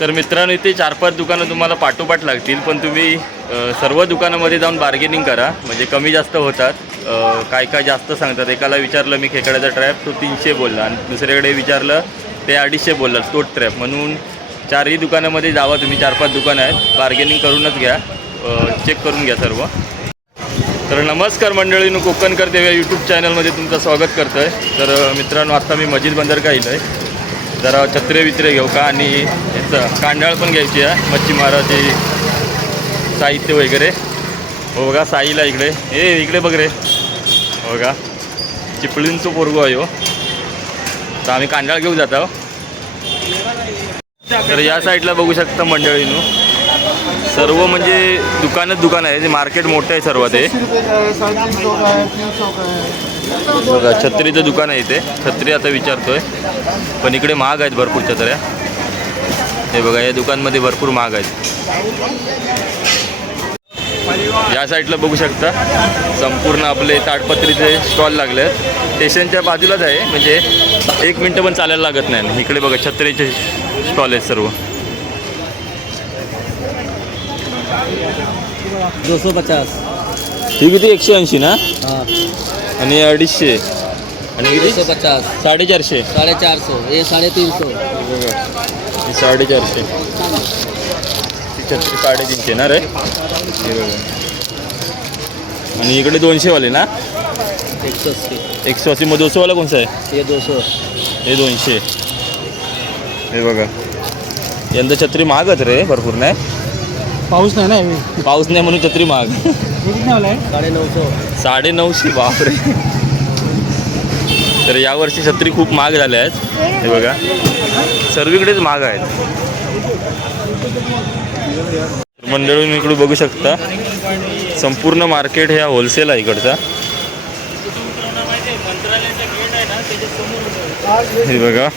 तर मित्रांनो इथे 4-5 दुकानं तुम्हाला पाठोपाठ लागतील, पण तुम्ही सर्व दुकानामध्ये जाऊन बार्गेनिंग करा, म्हणजे कमी जास्त होतात. काय काय जास्त सांगतात. एकाला विचारलं मी खेकड्याचा ट्रॅप, तो 300 बोलला, आणि दुसऱ्याकडे विचारलं ते 250 बोलला तोट ट्रॅप. म्हणून 4ही दुकानामध्ये जावा तुम्ही. 4-5 दुकानं आहेत, बार्गेनिंग करूनच घ्या, चेक करून घ्या सर्व. तर नमस्कार मंडळींनो, कोकणकर देव या यूट्यूब चॅनलमध्ये तुमचं स्वागत करतो आहे. तर मित्रांनो, आता मी मस्जिद बंदर का इलं आहे. जरा छत्रे वित्रे घेऊ का, आणि याचं कांडाळ पण घ्यायची आहे, मच्छीमाराची साहित्य वगैरे. हो बघा साईला इकडे, इकडे बघ रे, हो बघा चिपळींचं पोरगो आहे हो. तर आम्ही कांडाळ घेऊ जातो. तर या साईडला बघू शकता मंडळींनो, सर्व म्हणजे दुकान आहे. मार्केट मोठं आहे सर्व. ते बघा छत्रीचं दुकान आहे इथे. छत्री आता विचारतोय, पण इकडे महाग आहेत भरपूर छत्र्या. हे बघा या दुकानमध्ये भरपूर महाग आहेत. या साईडला बघू शकता संपूर्ण आपले ताडपत्रीचे स्टॉल लागले आहेत. स्टेशनच्या बाजूलाच आहे, म्हणजे 1 मिनटं पण चालायला लागत नाही. इकडे बघा छत्रीचे स्टॉल आहेत सर्व. 250. ही किती 180 ना, हाँ आणि 250, आणि किती 250. 450. 450. ये 350. बघा ही 450. ती छत्री 350 ना रे. हे बघा, आणि इकडे 200 वाले ना. 180. 180 मग 200 वाला कोणसा आहे? ये 200. हे 200. हे बघा यंदा छत्री महागच रे, भरपूर नाही. पाऊस नाही ना, पाऊस नाही म्हणून छत्री महाग. 950. 950, बापरे. तर यावर्षी छत्री खूप महाग झाल्या आहेत. हे बघा सर्वीकडेच महाग आहेत. मंडळी इकडे बघू शकता संपूर्ण मार्केट ह्या होलसेल आहे इकडचा. हे बघा,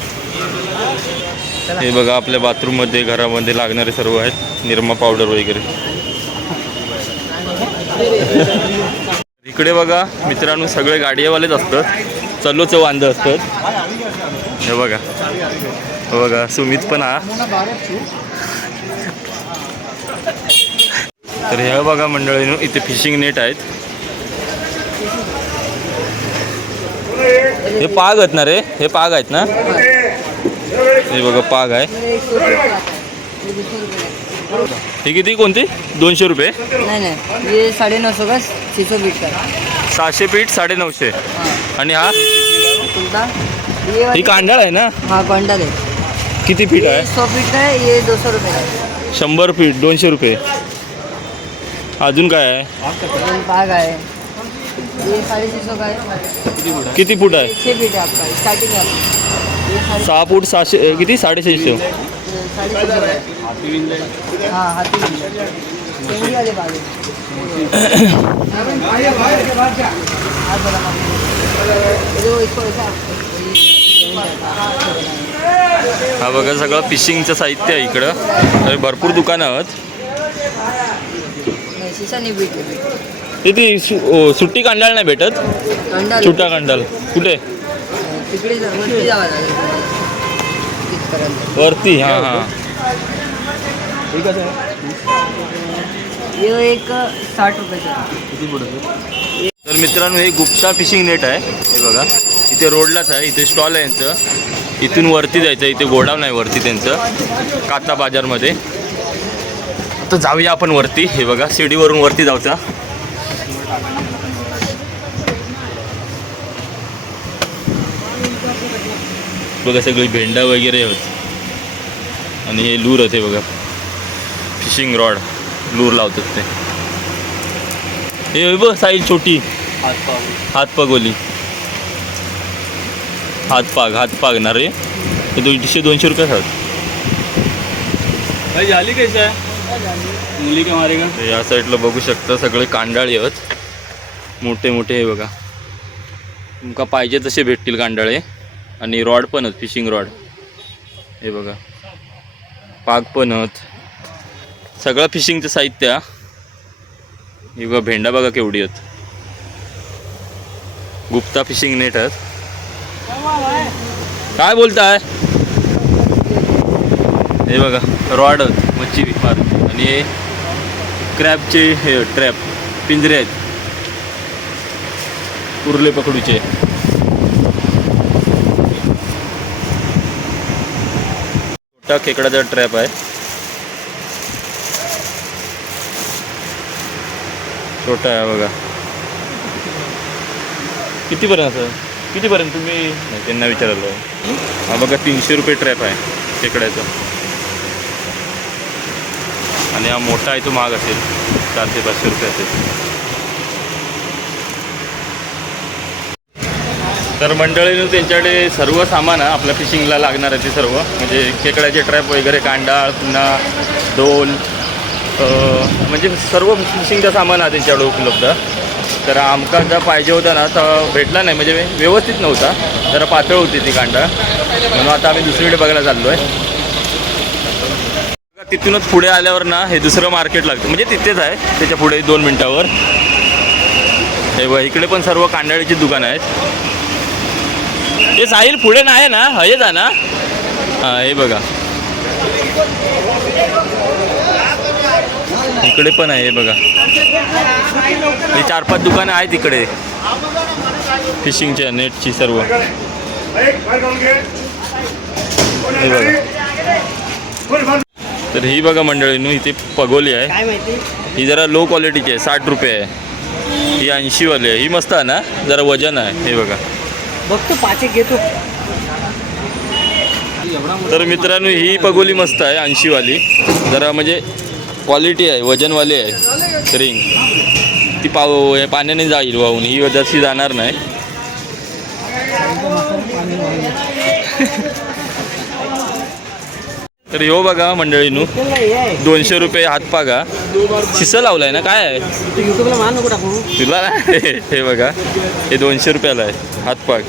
हे बघा आपल्या बाथरूममध्ये घरामध्ये लागणारे सर्व आहेत, निरमा पावडर वगैरे. इकडे बघा मित्रांनो सगळे गाडीवालेच असतात, चलोचं वांदं असतात. हे बघा, हे बघा सुमित पण हा. तर हे बघा मंडळींनो, इथे फिशिंग नेट आहेत. हे पाग आहेत ना रे, हे पाग आहेत ना. हे बघा पाग आहे. ही किती, कोणती? 200 रुपये. नहीं ये 950 का 600 फीट का. 600 फीट 950. आणि हा कुलता ये ही कांडाळ आहे ना. हाँ कांडा है. किती फीट आहे? 100 फीट का है, ये 200 रुपये का है. 100 फीट 200 रुपये. अजून काय आहे? पाग है, ये 650 का है. किती फूट आहे? 6 फीट है आपका, स्टार्टिंग है आपका. 6 फूट 600 किती 650. हाँ हाथी वाले बाग. हा बघा सगळं फिशिंगचं साहित्य आहे इकडं. भरपूर दुकानं आहेत. ती सुट्टी कांडाळ नाही भेटत, छोटा कांडाळ कुठे? तिकडे वरती जावं लागेल वरती. हां हां. ठीक आहे. ये एक 60 रुपयाचा. तर मित्रांनो हे गुप्ता फिशिंग नेट आहे. हे बघा इथे रोडलाच आहे, इथे स्टॉल आहे यांचं. इथून वरती जायचं, इथे गोडाऊन आहे वरती त्यांचं काता बाजारमध्ये. तर जाऊया आपण वरती. हे बघा शिडीवरून वरती जाऊचा. बघा सगळी भेंडा वगैरे होत, आणि हे लूर होते बघा, फिशिंग रॉड लूर लावतात ते. हे बघ साईज छोटी हातपागोली, हातपाग ना रे. हे 200 रुपये खात. झाली कैसे आहे मुली के मारेगा. या साईडला बघू शकता सगळे कांडाळे आहेत मोठे मोठे. हे बघा तुमका पाहिजे तसे भेटतील कांडाळे, आणि रॉड पण आहेत, फिशिंग रॉड. हे बघा पाग पण आहेत, सगळं फिशिंगचं साहित्य. हे बघा भेंडा बघा केवढी आहेत. गुप्ता फिशिंग नेट आहेत. काय बोलताय? हे बघा रॉड मच्छी मारून आणि हे क्रॅबचे हे ट्रॅप पिंजरे आहेत कुर्ले पकडूचे. छोटा खेकडाचा ट्रॅप आहे. छोटा आहे बघा. कितीपर्यंत तुम्ही नाही त्यांना विचारलं. हा बघा 300 रुपये ट्रॅप आहे खेकड्याचा आणि हा मोठा आहे तो महाग असेल 400-500 रुपये असेल. तर मंडळीनं त्यांच्याकडे सर्व सामान आहे आपल्या फिशिंगला लागणार आहे ते सर्व, म्हणजे खेकड्याचे ट्रॅप वगैरे, कांडाळ, पुन्हा डोल, म्हणजे सर्व फिशिंगचं सामान आहे त्यांच्याकडे उपलब्ध. तर आमका जर पाहिजे होता ना तर भेटला नाही, म्हणजे व्यवस्थित नव्हता, जरा पातळ होती ती कांडा, म्हणून आता आम्ही दुसरीकडे बघायला चाललो आहे. तिथूनच पुढे आल्यावर ना हे दुसरं मार्केट लागतं, म्हणजे तिथेच आहे त्याच्या पुढे 2 मिनटावर. हे बघा इकडे पण सर्व कांडाळीची दुकानं आहेत. हे साहिल पुढे नाही ना, हेच आहे ना. हां हे बघा इकडे पण आहे. हे बघा हे 4-5 दुकानं आहेत इकडे फिशिंगच्या नेटची सर्व. हे बघा. तर ही बघा मंडळींनो इथे पगोली आहे. ही जरा लो क्वालिटीची आहे, 60 रुपये आहे. ही 80 वाली आहे. ही मस्त आहे ना, जरा वजन आहे. हे बघा बघतो 5 घेतो. तर मित्रांनो ही पगोली मस्त आहे 80 वाली, जरा म्हणजे क्वालिटी आहे, वजनवाली आहे रिंग. ती पाण्याने जाईल वाहून, ही जशी जाणार नाही. तर ह्यो बघा मंडळीनू 200 रुपये हातपागा. शिसं लावलाय ना, काय आहे युट्यूबला मान नको टाकू तुला. हे बघा हे 200 रुपयाला आहे हातपाग.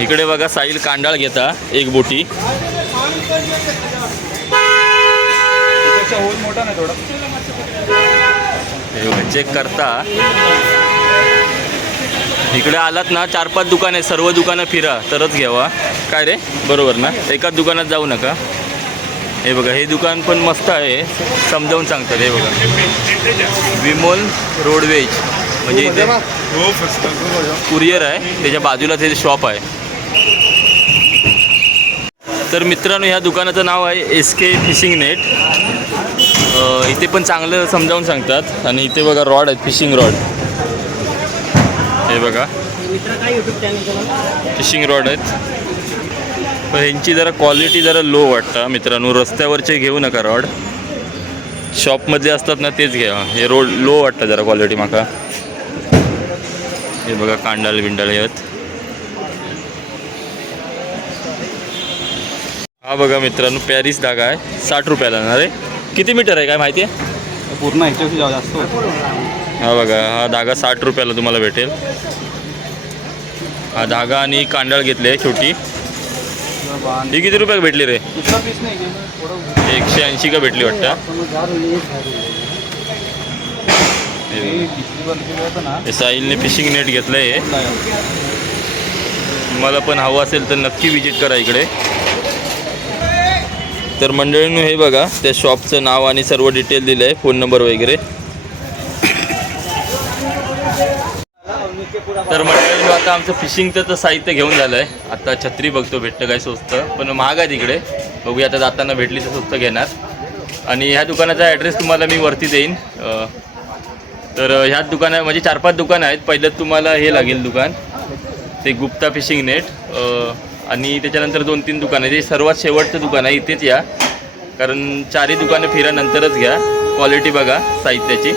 इकडे बघा साहिल कांडाळ घेता 1 बोटी. चेक करता. इकडे आलात ना 4-5 दुकान आहे, सर्व दुकानं फिरा तरच घ्यावा. काय रे बरोबर ना, एकाच दुकानात जाऊ नका. हे बघा हे दुकान पण मस्त आहे, समजावून सांगतात. हे बघा विमोल रोडवेज, म्हणजे इथे कुरिअर आहे, त्याच्या बाजूला ते शॉप आहे. तर मित्रांनो ह्या दुकानाचं नाव आहे SK फिशिंग नेट. इथे पण चांगलं समजावून सांगतात. आणि इथे बघा रॉड आहेत, फिशिंग रॉड. हे बघा फिशिंग रॉड आहेत, पण ह्यांची जरा क्वालिटी जरा लो वाटतं मित्रांनो. रस्त्यावरचे घेऊ नका रॉड, शॉपमधले असतात ना तेच घ्या. हे रोड लो वाटतं जरा क्वालिटी माका. हे बघा कांडाळ बिंडाळ आहेत. हा बघा मित्रांनो पॅरिस धागा आहे, 60 रुपयाला ना रे. किती मीटर आहे काय माहिती आहे? पूर्ण ह्याच्यापेक्षा जास्त. हा बघा हा धागा 60 रुपयाला तुम्हाला भेटेल. हा धागा आणि कांडाळ घेतली आहे छोटी. ही किती रुपयाला भेटली रे? 180 का भेटली वाटतं. हे साहिलने फिशिंग नेट घेतलं आहे. तुम्हाला पण हवं असेल तर नक्की विजिट करा इकडे. तर मंडळींनो हे बघा त्या शॉपचं नाव आणि सर्व डिटेल दिलं आहे, फोन नंबर वगैरे. तर मंडळींनो आता आमचं फिशिंगचं तर साहित्य घेऊन झालं आहे. आता छत्री बघतो भेटतं काय स्वस्त, पण महाग आहे तिकडे. बघूया आता जाताना भेटली तर स्वस्त घेणार. आणि ह्या दुकानाचा ॲड्रेस तुम्हाला मी वरती देईन. तर ह्याच दुकाना म्हणजे 4-5 दुकानं आहेत. पहिलं तुम्हाला हे लागेल दुकान ते गुप्ता फिशिंग नेट, आणि त्याच्यानंतर 2-3 दुकानं आहे. ते सर्वात शेवटचं दुकान आहे, इथेच या, कारण 4ही दुकानं फिरा नंतरच घ्या. क्वालिटी बघा साहित्याची.